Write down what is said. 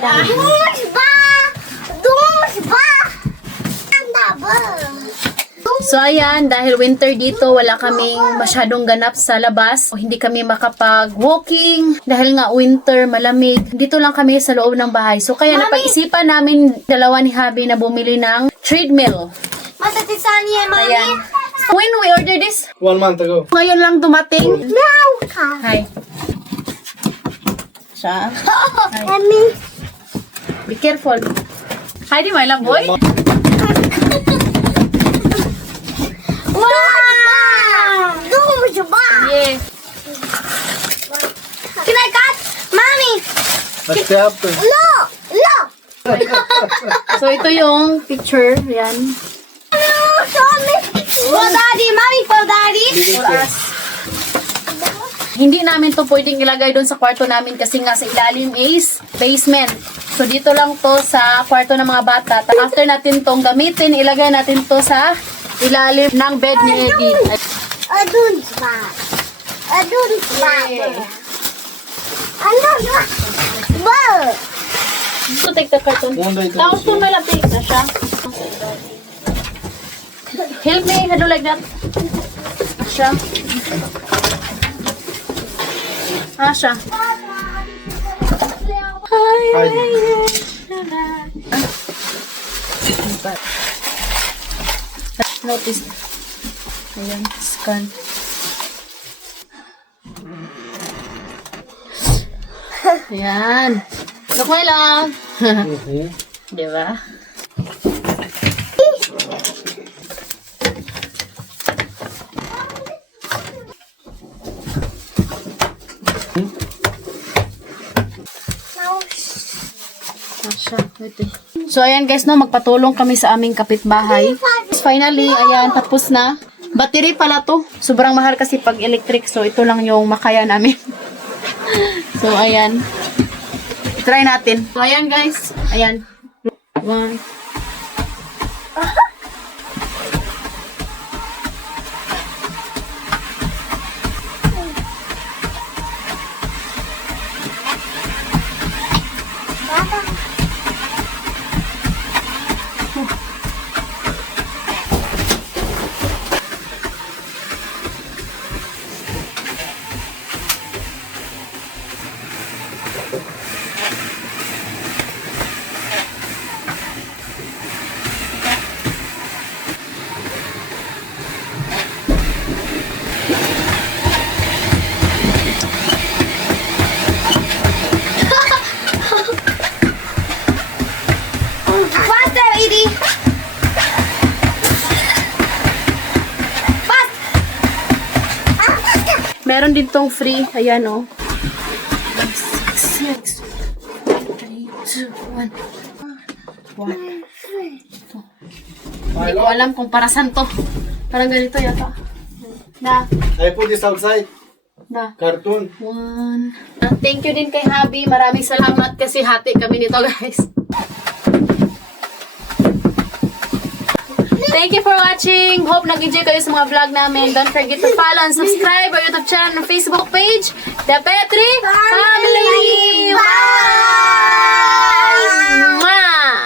lang. Dumus ba? Dumus ba? Anda ba? So ayan, dahil winter dito, wala kaming masyadong ganap sa labas. Hindi kami makapag-walking dahil nga winter, malamig. Dito lang kami sa loob ng bahay. So kaya napag-isipan namin dalawa ni Habi na bumili ng treadmill. Matatisan niya, Mami. Ayan. When we order this? 1 month ago. Ngayon lang dumating. Meow ka. Hi. Siya. Mami. Be careful. Hi, di my love boy. Wow! Dumus ba? Yes. Can I cut? Mommy! Let's stay up to. No! No! So ito yung picture. Yan. No! Show me! For daddy! Mommy, for daddy! For us. Hindi namin to pwedeng ilagay doon sa kwarto namin kasi nga sa ilalim is basement. So dito lang to sa kwarto ng mga bata. After natin tong gamitin, ilagay natin to sa ilalim ng bed ni Eddie. Adun ba? Adun ba? Ano ba? Ba? So take the carton. Tapos to malapit na siya. Help me, how do like that? Asha. Asha. Notice. Ayan, scan. Ayan. Look my love. Diba? Asha, wait eh. So ayan guys, no, magpatulong kami sa aming kapitbahay. Finally, ayan, tapos na. Battery pala to. Sobrang mahal kasi pag electric. So ito lang yung makaya namin. So ayan. Try natin. So ayan guys. Ayan. 1. Faster, Edie! Fast! Meron din tong free. Ayan oh. 6, 3, 2, 1. Hindi ko alam kung para saan to. Parang ganito yata. Na. I put this outside. Na. Cartoon. 1. Thank you din kay Habi. Maraming salamat kasi hati kami nito guys. Thank you for watching. Hope nag-enjoy kayo sa mga vlog namin. Don't forget to follow and subscribe our YouTube channel and Facebook page, The Petri Family. Bye!